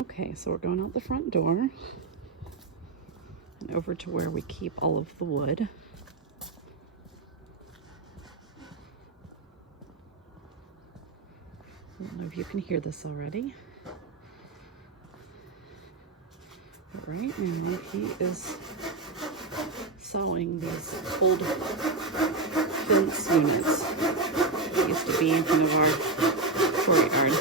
Okay, so we're going out the front door and over to where we keep all of the wood. I don't know if you can hear this already. But right now he is sawing these old fence units that used to be in front of our courtyard.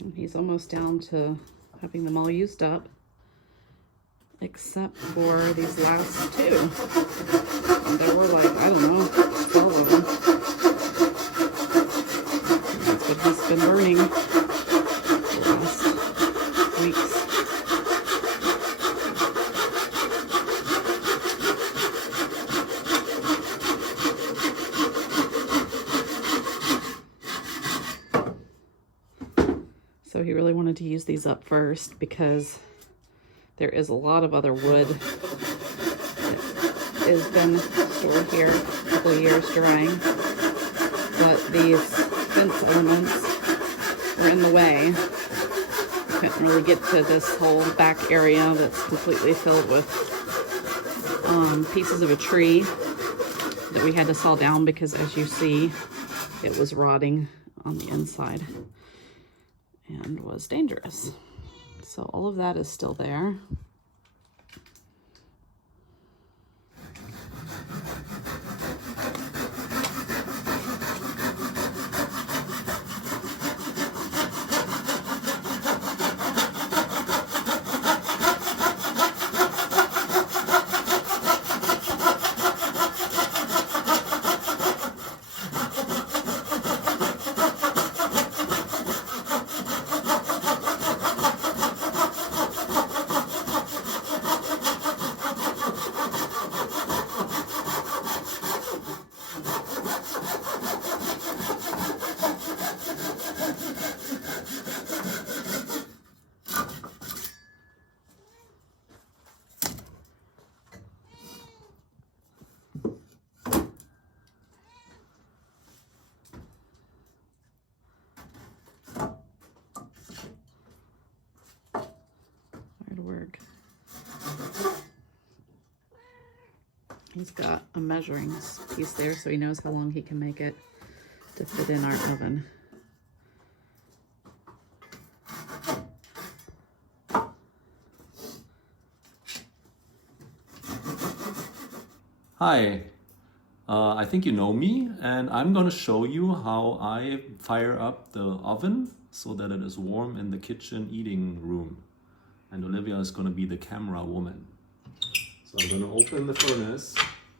And he's almost down to having them all used up, except for these last two. And there were like, I don't know, 12 of them. That's what he's been burning the last weeks. So he really wanted to use these up first because there is a lot of other wood that has been stored here a couple of years drying, but these fence elements were in the way. We couldn't really get to this whole back area that's completely filled with pieces of a tree that we had to saw down because, as you see, it was rotting on the inside and was dangerous. So all of that is still there. Work. He's got a measuring piece there so he knows how long he can make it to fit in our oven. Hi, I think you know me, and I'm going to show you how I fire up the oven so that it is warm in the kitchen eating room. And Olivia is going to be the camera woman. So I'm going to open the furnace,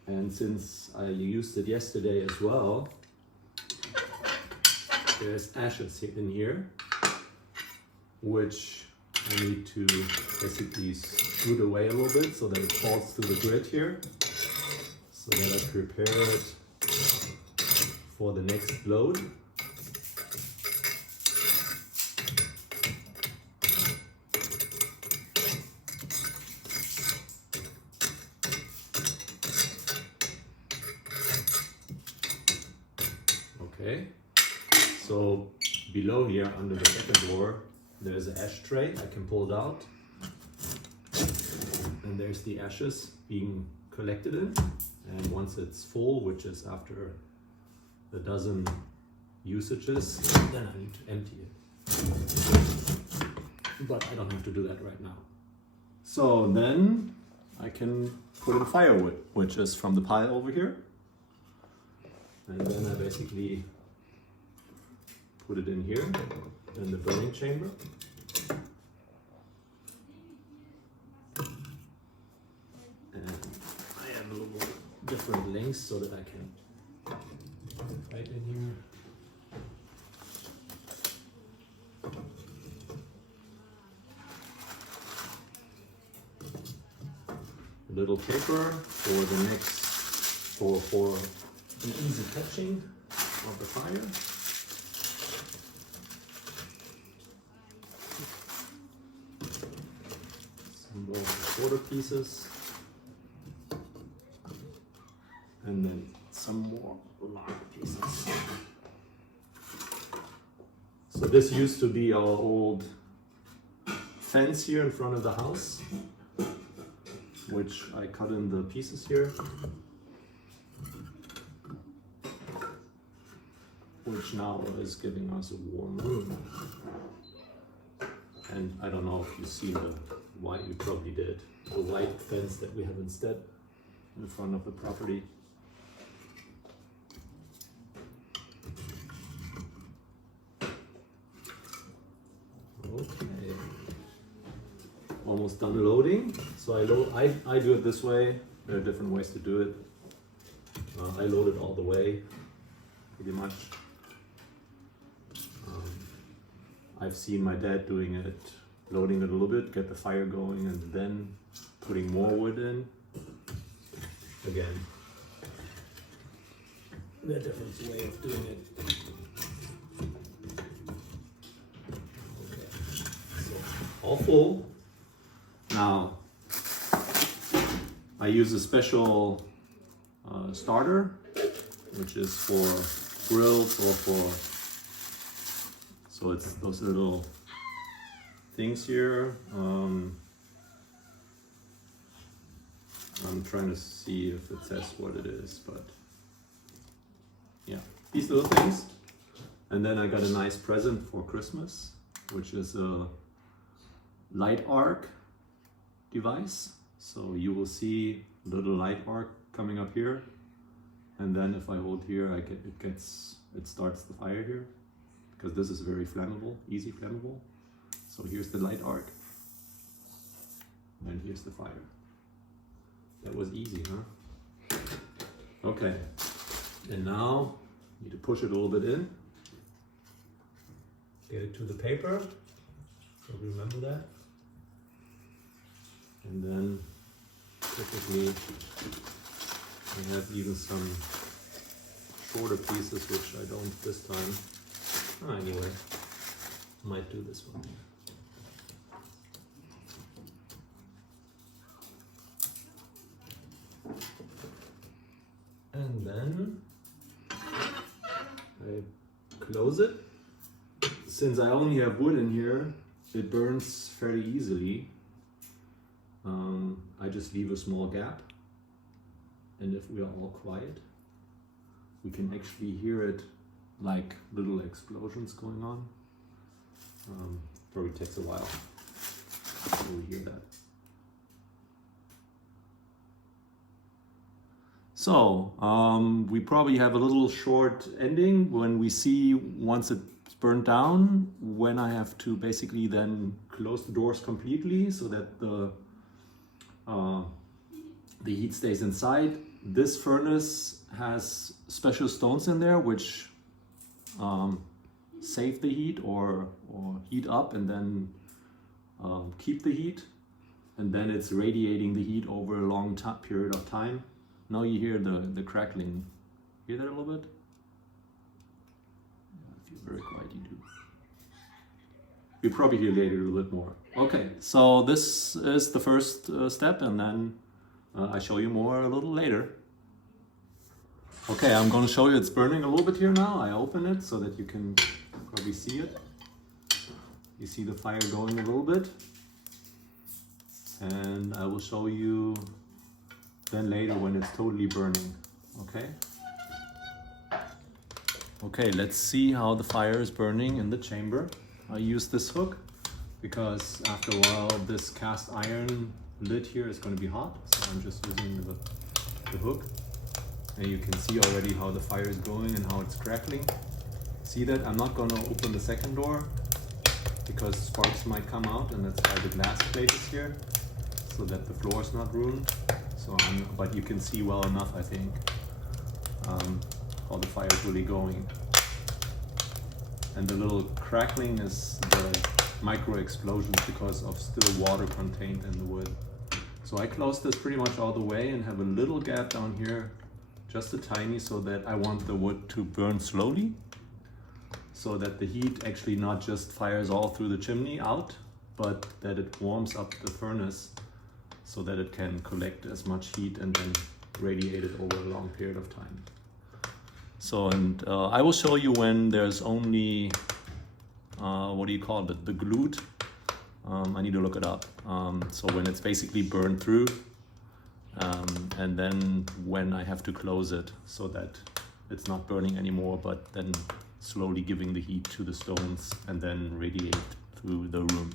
and since I used it yesterday as well, there's ashes in here, which I need to basically scoot away a little bit so that it falls through the grid here, so that I prepare it for the next load. Okay, so below here under the second drawer there's an ashtray I can pull it out, and there's the ashes being collected in, and once it's full, which is after a dozen usages, then I need to empty it, but I don't have to do that right now. So then I can put in firewood, which is from the pile over here. And then I basically put it in here, in the burning chamber. And I have a little different lengths so that I can right in here. A little paper for the next, for an easy touching of the fire. more shorter pieces. And then some more longer pieces. So this used to be our old fence here in front of the house, which I cut in the pieces here, which now is giving us a warm room. And I don't know if you see the white, you probably did, the white fence that we have instead in front of the property. Okay, almost done loading. So I do it this way. There are different ways to do it. I load it all the way, pretty much. I've seen my dad doing it, loading it a little bit, get the fire going, and then putting more wood in. Again, the different way of doing it. All full. Now I use a special starter, which is for grills or so it's those little things here. I'm trying to see if it says what it is, but yeah, these little things. And then I got a nice present for Christmas, which is a light arc device. So you will see a little light arc coming up here, and then if I hold here, it starts the fire here, because this is very flammable, easy flammable. So here's the light arc, and here's the fire. That was easy, huh? Okay, and now you need to push it a little bit in, get it to the paper. So remember that. And then typically I have even some shorter pieces, which I don't this time. Anyway, might do this one. And then I close it. Since I only have wood in here, it burns fairly easily. I just leave a small gap, and if we are all quiet, we can actually hear it like little explosions going on. Probably takes a while before we hear that. So we probably have a little short ending when we see once it's burned down, when I have to basically then close the doors completely so that the heat stays inside. This furnace has special stones in there which save the heat or heat up and then keep the heat, and then it's radiating the heat over a long period of time. Now you hear the crackling. Hear that a little bit? Yeah, if you're very quiet, you do. You'll probably hear later a little bit more. Okay, so this is the first step, and then I show you more a little later. Okay, I'm going to show you it's burning a little bit here now. I open it so that you can probably see it. You see the fire going a little bit. And I will show you then later when it's totally burning. Okay? Okay, let's see how the fire is burning in the chamber. I use this hook because after a while this cast iron lid here is going to be hot. So I'm just using the hook. And you can see already how the fire is going and how it's crackling. See that? I'm not going to open the second door because sparks might come out, and that's why the glass plate is here, so that the floor is not ruined. But you can see well enough, I think, how the fire is really going. And the little crackling is the micro explosions because of still water contained in the wood. So I close this pretty much all the way and have a little gap down here, just a tiny, so that I want the wood to burn slowly, so that the heat actually not just fires all through the chimney out, but that it warms up the furnace so that it can collect as much heat and then radiate it over a long period of time. So, and I will show you when there's only, what do you call it, the glute. I need to look it up. So when it's basically burned through, and then when I have to close it so that it's not burning anymore, but then slowly giving the heat to the stones and then radiate through the room.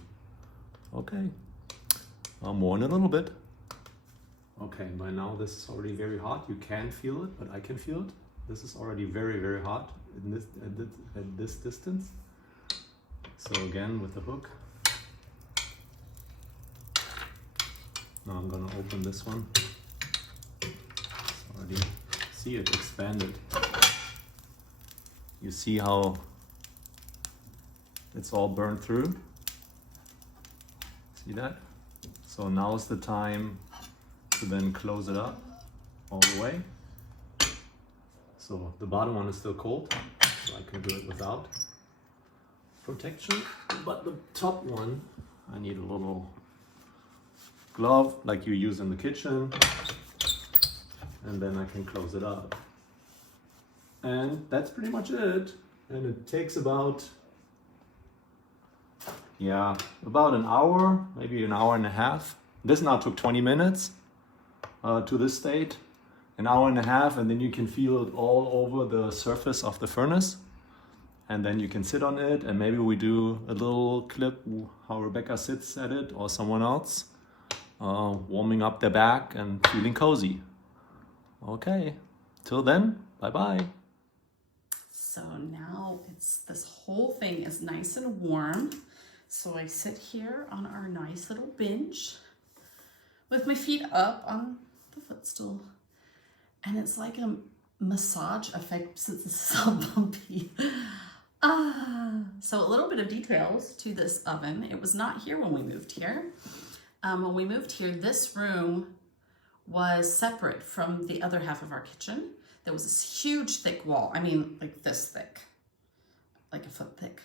Okay, more in a little bit. Okay, by now this is already very hot. You can't feel it, but I can feel it. This is already very, very hot in this, at this distance. So again, with the hook. Now I'm gonna open this one. It's already, see it expanded. You see how it's all burned through? See that? So now's the time to then close it up all the way. So the bottom one is still cold, so I can do it without protection. But the top one, I need a little glove like you use in the kitchen, and then I can close it up. And that's pretty much it. And it takes about, yeah, about an hour, maybe an hour and a half. This now took 20 minutes to this state. An hour and a half, and then you can feel it all over the surface of the furnace. And then you can sit on it, and maybe we do a little clip how Rebecca sits at it, or someone else, warming up their back and feeling cozy. Okay, till then, bye-bye. So now this whole thing is nice and warm. So I sit here on our nice little bench with my feet up on the footstool. And it's like a massage effect since it's so bumpy. So a little bit of details to this oven. It was not here when we moved here. When we moved here, this room was separate from the other half of our kitchen. There was this huge thick wall. I mean, like this thick, like a foot thick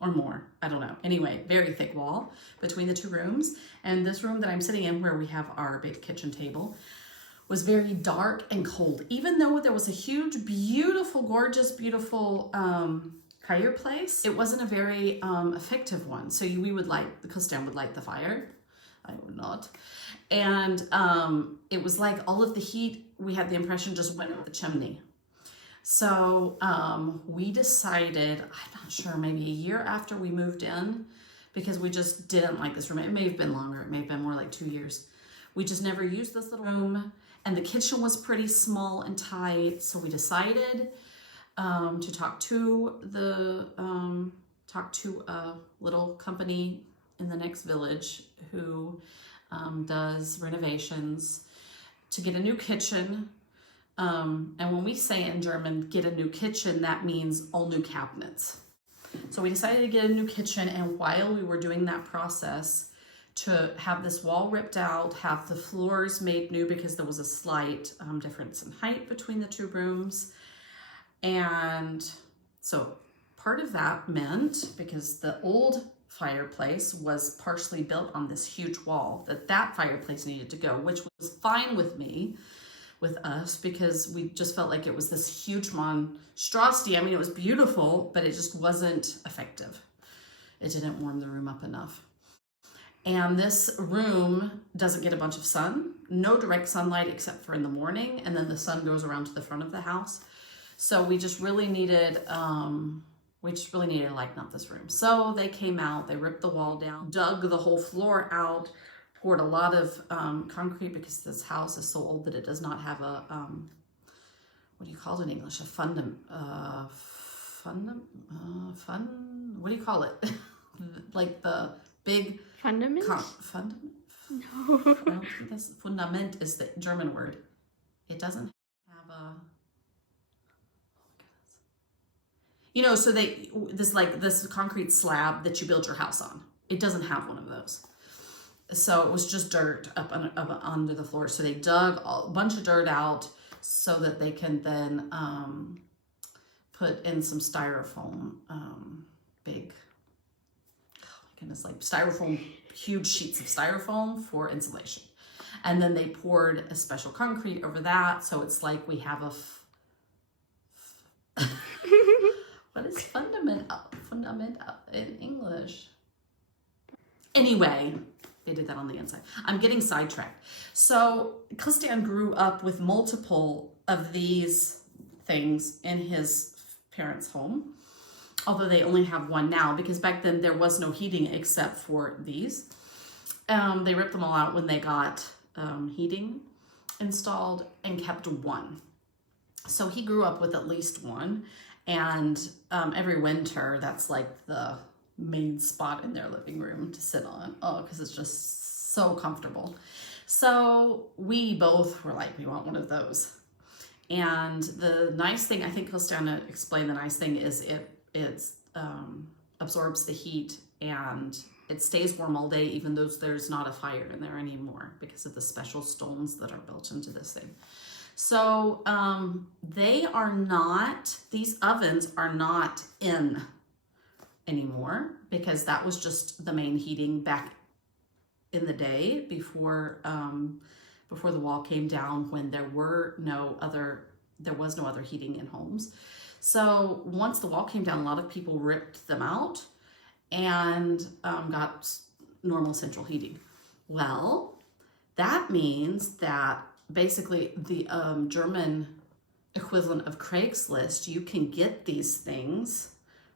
or more. I don't know. Anyway, very thick wall between the two rooms. And this room that I'm sitting in, where we have our big kitchen table, was very dark and cold. Even though there was a huge, beautiful, gorgeous, beautiful fireplace, it wasn't a very effective one. So we would light, Christian would light the fire. I would not. And it was like all of the heat, we had the impression, just went up the chimney. So we decided, I'm not sure, maybe a year after we moved in, because we just didn't like this room. It may have been longer. It may have been more like 2 years. We just never used this little room. And the kitchen was pretty small and tight. So we decided to talk to a little company in the next village who does renovations, to get a new kitchen. And when we say in German, get a new kitchen, that means all new cabinets. So we decided to get a new kitchen, and while we were doing that process, to have this wall ripped out, have the floors made new because there was a slight difference in height between the two rooms. And so part of that meant, because the old fireplace was partially built on this huge wall, that fireplace needed to go, which was fine with us, because we just felt like it was this huge monstrosity. I mean, it was beautiful, but it just wasn't effective. It didn't warm the room up enough. And this room doesn't get a bunch of sun, no direct sunlight except for in the morning, and then the sun goes around to the front of the house. So we just really needed to lighten up this room. So they came out, they ripped the wall down, dug the whole floor out, poured a lot of concrete, because this house is so old that it does not have a, what do you call it in English? A what do you call it? Like the big... Fundament? No. No. I don't think that's, fundament is the German word. It doesn't have a... You know, so this concrete slab that you build your house on, it doesn't have one of those. So it was just dirt up under the floor. So they dug a bunch of dirt out so that they can then put in some styrofoam, like styrofoam, huge sheets of styrofoam for insulation. And then they poured a special concrete over that. So it's like we have a, what is fundamental in English? Anyway, they did that on the inside. I'm getting sidetracked. So Christian grew up with multiple of these things in his parents' home, although they only have one now because back then there was no heating except for these. They ripped them all out when they got heating installed and kept one. So he grew up with at least one, and every winter that's like the main spot in their living room to sit on. Oh, because it's just so comfortable. So we both were like, we want one of those. And the nice thing, I think Christiana explained the nice thing is it absorbs the heat and it stays warm all day, even though there's not a fire in there anymore because of the special stones that are built into this thing. So these ovens are not in anymore because that was just the main heating back in the day before the wall came down, when there was no other heating in homes. So once the wall came down, a lot of people ripped them out and got normal central heating. Well, that means that basically the German equivalent of Craigslist, you can get these things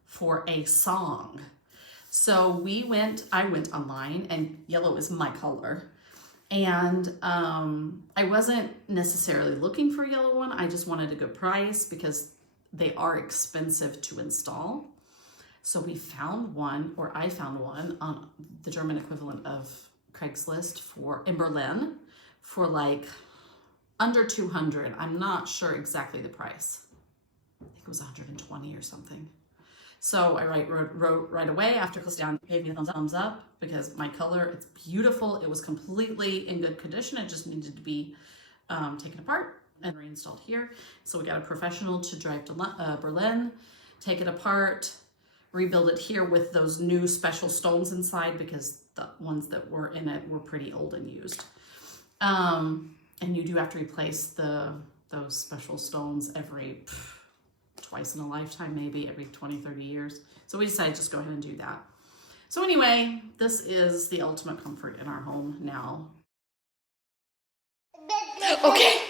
for a song. So I went online, and yellow is my color. And I wasn't necessarily looking for a yellow one. I just wanted a good price because they are expensive to install. So I found one on the German equivalent of Craigslist in Berlin for like under 200. I'm not sure exactly the price. I think it was 120 or something. So I wrote right away after Christian gave me a thumbs up because my color, it's beautiful. It was completely in good condition. It just needed to be taken apart and reinstalled here. So we got a professional to drive to Berlin, take it apart, rebuild it here with those new special stones inside because the ones that were in it were pretty old and used. And you do have to replace those special stones twice in a lifetime, maybe every 20, 30 years. So we decided to just go ahead and do that. So anyway, this is the ultimate comfort in our home now. Okay.